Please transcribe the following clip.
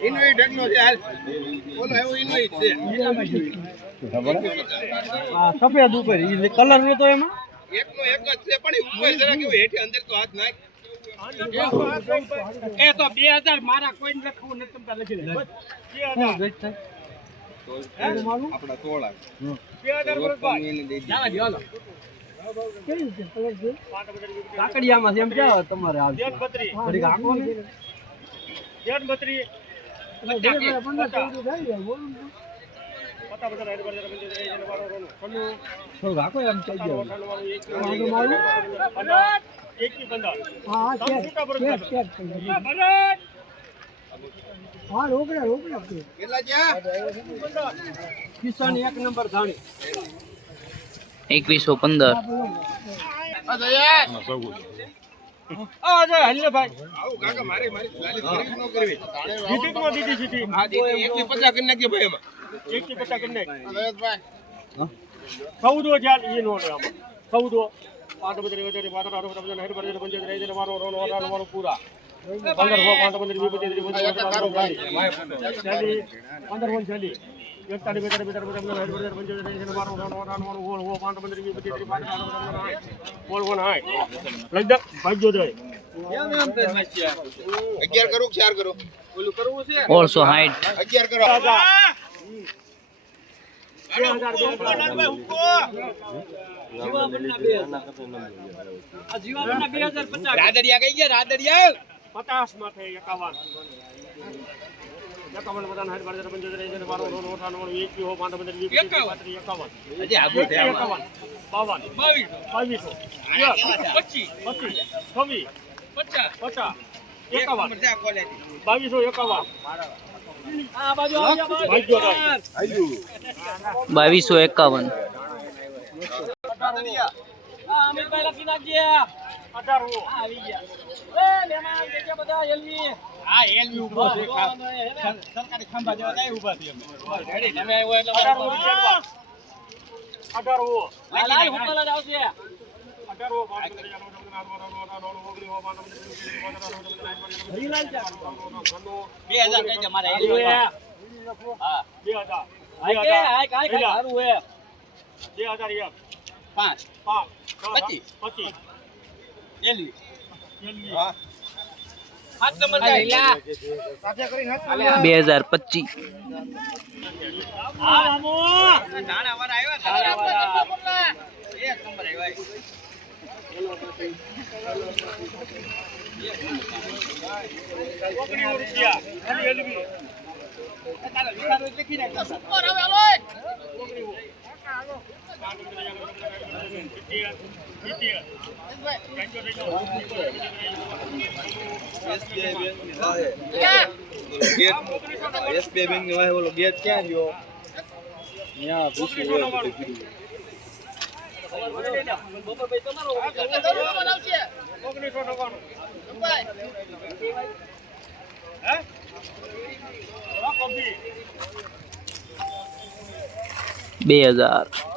invite એકનો છે હાલ બોલો એવો ઇન્વાઇટ છે આ સફેદ ઉપર ઈ કલર નતો એમાં એકનો એક જ છે પણ ઉપર જરા કેવું હેઠે અંદર તો હાથ નાખ એ તો 2000 મારા કોઈને લખવું નથી તમતા લખી દે 2000 આપડા તોળા 2000 ભરતભાઈ જાવા દો હાલો કાકડિયામાં એમ ક્યાં તમારે આવશે જેન બત્રી ઘડીક આખો ને જેન બત્રી તો રાખો એમ કહી દો હા હા રોકડા કેટલા જ્યાં કિસાન એક નંબર ધાણી 2115 આ જો હલ્લે ભાઈ આવું કાકા મારી ગાલી ખરીદ ન કરવી જીટી નો દીધી જીટી હા દીદી 150 કરી નાખજો ભાઈ એમાં 150 કરી નાખ ભાઈ સૌદો જાલ ઈ નો રે આમાં સૌદો પાંચ બધી વચ્ચે માત્ર 60 બધી હેડ બધી પંચાયત રહી છે મારો રોનો મારો પૂરા 15 પાંચ બધી 20 બધી 15 વન ચાલી 41 બેટર બેટર હેડ બધી પંચાયત રહી છે મારો રોનો હો પાંચ બધી 20 બધી બોલ વન હાય લઈ દે ભાગ્યો દે 11 કરું 4 કરું ઓલું કરવું છે 1860 11 કરો 2050 રાદડિયા કઈ ગયા રાદડિયા 50 માં થઈ 51 બધાને હેડ બધી પંચાયત રહી છે મારો રોનો 91 હો પાંચ બધી 20 51 હજી આગળ 51 52 22 25 50 51 આ બાજુ ભાગ્યો 2251 અમિતભાઈ લખી નાખજે 18 આવી ગયા એ લેમાં કે બધા એલવી હા એલવી ઉભો છે સરકારી ખંભા જેવા કઈ ઉભા છે અમે રેડી તમે આવ્યો એટલે 18 લાલ હુકલા જ આવશે 2000 કઈ છે મારે એલવી હા 2000 હાય કાઈ સારું હે 2000 5 25 એલવી હા હાથ નંબર જાય સાથે કરીને 2025 હા મામો ધાણા વાળા આવ્યા ધાણા વાળા એક નંબર આવ્યા રૂપિયા ખાલી એલવી તારા વિચાર લખી નાખ સુપર હવે લોય એસબીઆઈ બેંક ની વાહે ઓલો ગેટ ક્યાં ગયો ત્યાં પૂછી હોય તો કીધું બપોરભાઈ તમારો બનાવશે 1999 હે કબી 2000